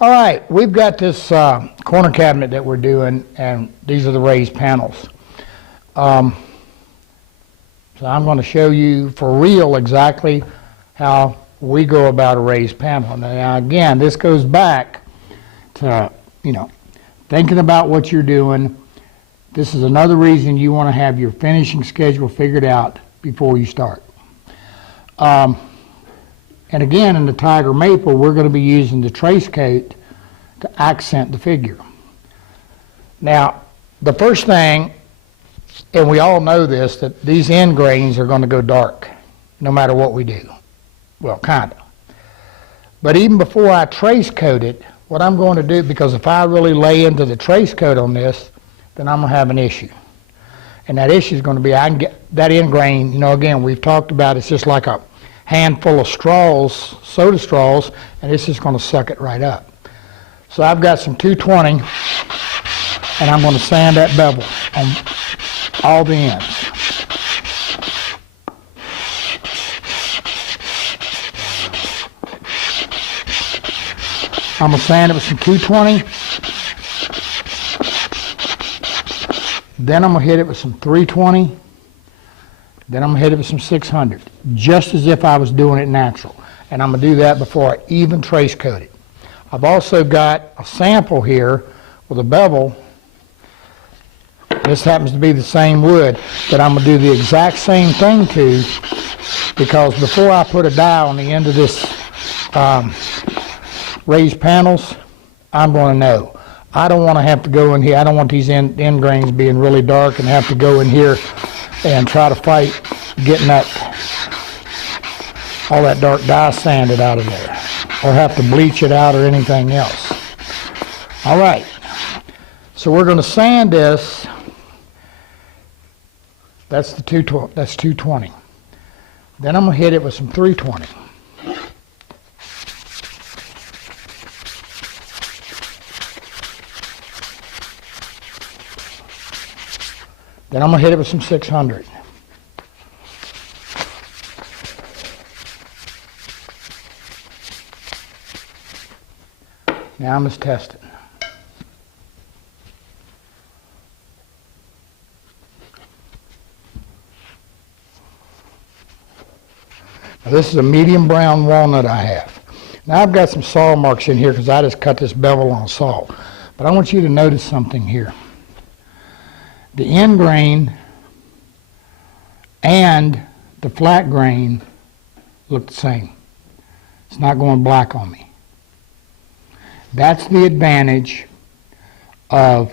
All right, we've got this corner cabinet that we're doing, and these are the raised panels. So I'm going to show you for real exactly how we go about a raised panel. Now again, this goes back to, thinking about what you're doing. This is another reason you want to have your finishing schedule figured out before you start. And again, in the Tiger Maple, we're going to be using the trace coat to accent the figure. Now, the first thing, and we all know this, that these end grains are going to go dark no matter what we do. Well, kind of. But even before I trace coat it, what I'm going to do, because if I really lay into the trace coat on this, then I'm going to have an issue. And that issue is going to be, I can get that end grain, again, we've talked about it's just like a handful of straws, soda straws, and it's just going to suck it right up. So I've got some 220, and I'm going to sand that bevel on all the ends. I'm going to sand it with some 220. Then I'm going to hit it with some 320. Then I'm going to hit it with some 600, just as if I was doing it natural. And I'm going to do that before I even trace coat it. I've also got a sample here with a bevel. This happens to be the same wood that I'm going to do the exact same thing to, because before I put a die on the end of this raised panels, I'm going to know. I don't want to have to go in here. I don't want these end grains being really dark and have to go in here and try to fight getting all that dark dye sanded out of there, or have to bleach it out or anything else. All right, so we're going to sand this. That's 220. Then I'm going to hit it with some 320. Then I'm going to hit it with some 600. Now I'm just testing. Now this is a medium brown walnut I have. Now I've got some saw marks in here because I just cut this bevel on saw. But I want you to notice something here. The end grain and the flat grain look the same. It's not going black on me. That's the advantage of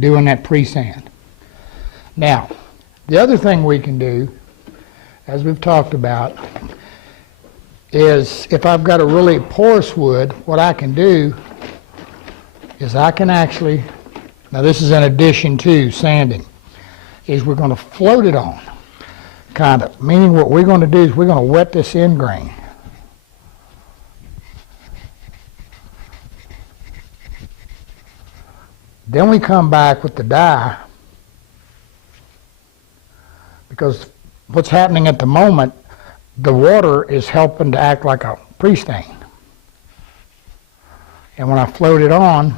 doing that pre-sand. Now, the other thing we can do, as we've talked about, is if I've got a really porous wood, what I can do is I can actually, now this is in addition to sanding, is we're going to float it on, kind of. Meaning what we're going to do is we're going to wet this end grain. Then we come back with the dye, because what's happening at the moment, the water is helping to act like a pre-stain. And when I float it on,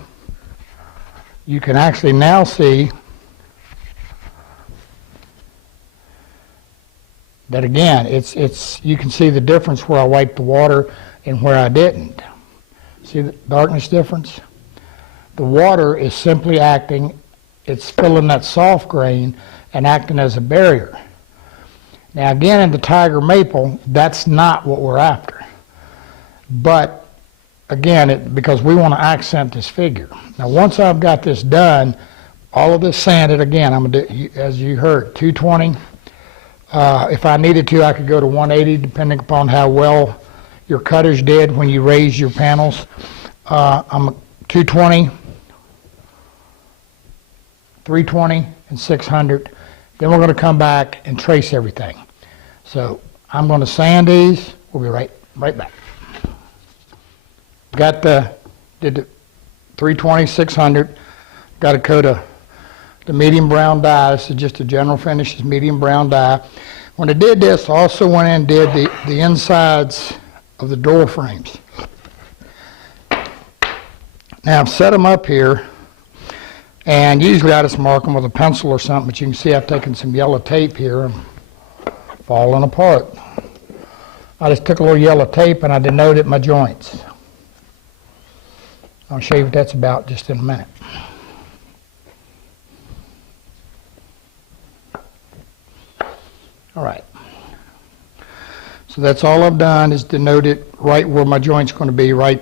you can actually now see that again, you can see the difference where I wiped the water and where I didn't. See the darkness difference? The water is simply acting, it's filling that soft grain and acting as a barrier. Now again, in the Tiger Maple, that's not what we're after. But again, because we want to accent this figure. Now once I've got this done, all of this sanded, again, I'm going to do, as you heard, 220. If I needed to, I could go to 180, depending upon how well your cutters did when you raised your panels. I'm 220, 320, and 600. Then we're going to come back and trace everything. So I'm going to sand these. We'll be right back. Did the 320, 600. Got a coat of the medium brown dye. This is just a general finish. It's medium brown dye. When I did this, I also went in and did the insides of the door frames. Now I've set them up here, and usually I just mark them with a pencil or something, but you can see I've taken some yellow tape here and falling apart. I just took a little yellow tape and I denoted my joints. I'll show you what that's about just in a minute. All right. So that's all I've done is denoted right where my joint's going to be, right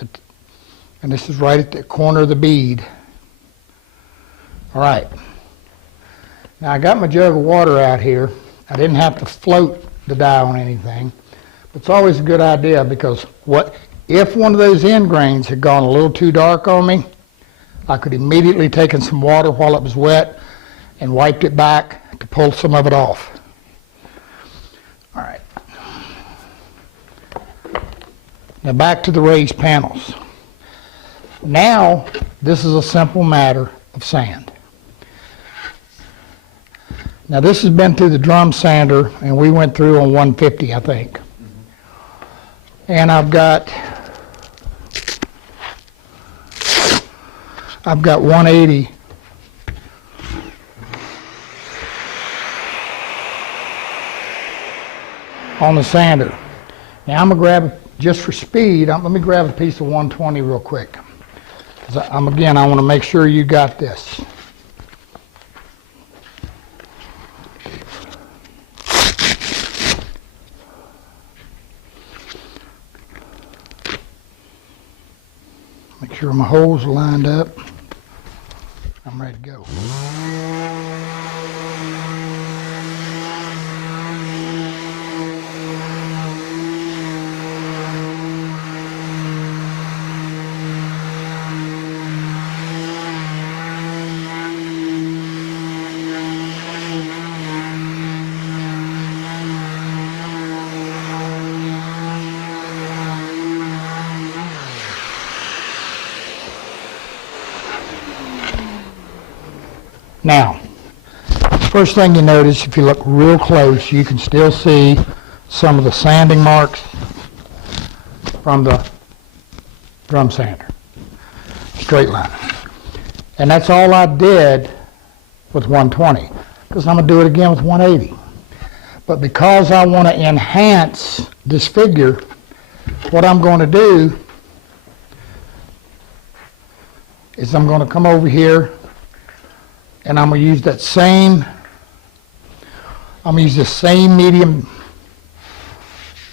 at, and this is right at the corner of the bead. All right. Now I got my jug of water out here. I didn't have to float the die on anything. It's always a good idea, because what if one of those end grains had gone a little too dark on me, I could immediately take in some water while it was wet and wiped it back to pull some of it off. All right. Now back to the raised panels. Now this is a simple matter of sand. Now this has been through the drum sander, and we went through on 150, I think. And I've got 180 on the sander. Now I'm gonna grab, just for speed, let me grab a piece of 120 real quick. Again, I want to make sure you got this. Make sure my holes are lined up. I'm ready to go. Now, first thing you notice, if you look real close, you can still see some of the sanding marks from the drum sander, straight line. And that's all I did with 120, because I'm going to do it again with 180. But because I want to enhance this figure, what I'm going to do is I'm going to come over here, and I'm going to use that same, I'm going to use the same medium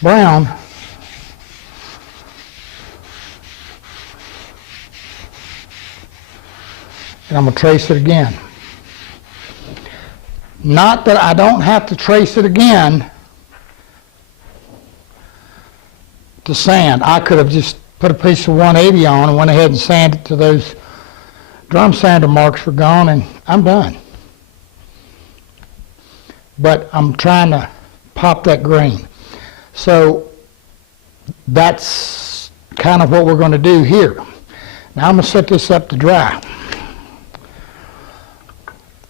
brown and I'm going to trace it again. Not that I don't have to trace it again to sand. I could have just put a piece of 180 on and went ahead and sanded to those drum sander marks were gone, and I'm done. But I'm trying to pop that grain. So that's kind of what we're going to do here. Now I'm going to set this up to dry.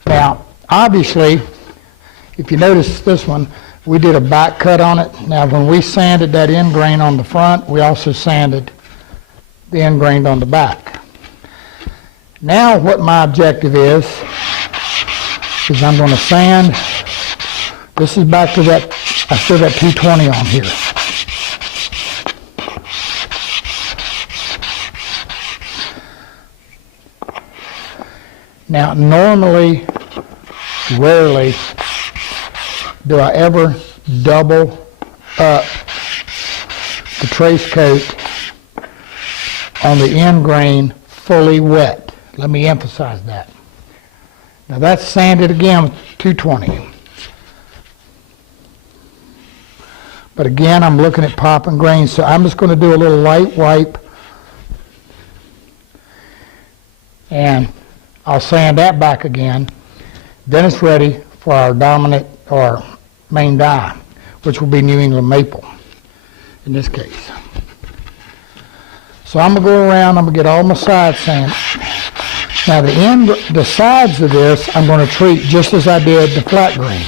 Now, obviously, if you notice this one, we did a back cut on it. Now, when we sanded that end grain on the front, we also sanded the end grain on the back. Now what my objective is I'm going to sand. This is back to that, I still got 220 on here. Now normally, rarely, do I ever double up the trace coat on the end grain fully wet. Let me emphasize that. Now that's sanded again with 220. But again, I'm looking at popping grains, so I'm just going to do a little light wipe, and I'll sand that back again. Then it's ready for our dominant or main die, which will be New England maple in this case. So I'm going to go around, I'm going to get all my sides sanded. Now the sides of this, I'm going to treat just as I did the flat grain.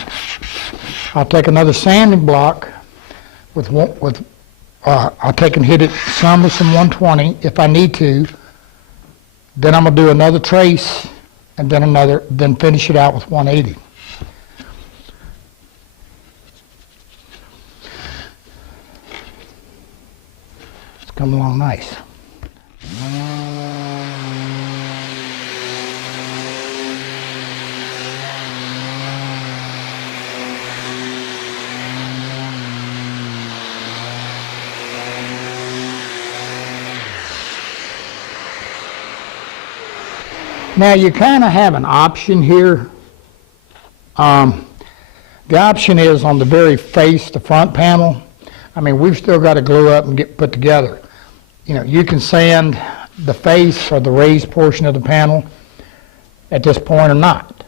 I'll take another sanding block I'll take and hit it some with some 120 if I need to Then I'm going to do another trace, and then another, then finish it out with 180. It's coming along nice. Now you kind of have an option here. The option is on the very face, the front panel. I mean, we've still got to glue up and get put together. You know, you can sand the face or the raised portion of the panel at this point or not.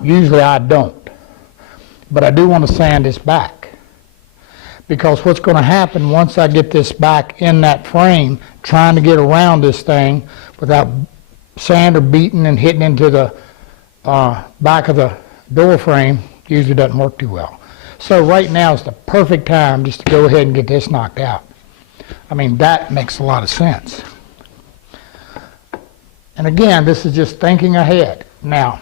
Usually I don't. But I do want to sand this back. Because what's going to happen once I get this back in that frame, trying to get around this thing without sand or beating and hitting into the back of the door frame, usually doesn't work too well. So right now is the perfect time just to go ahead and get this knocked out. I mean, that makes a lot of sense. And again, this is just thinking ahead. Now,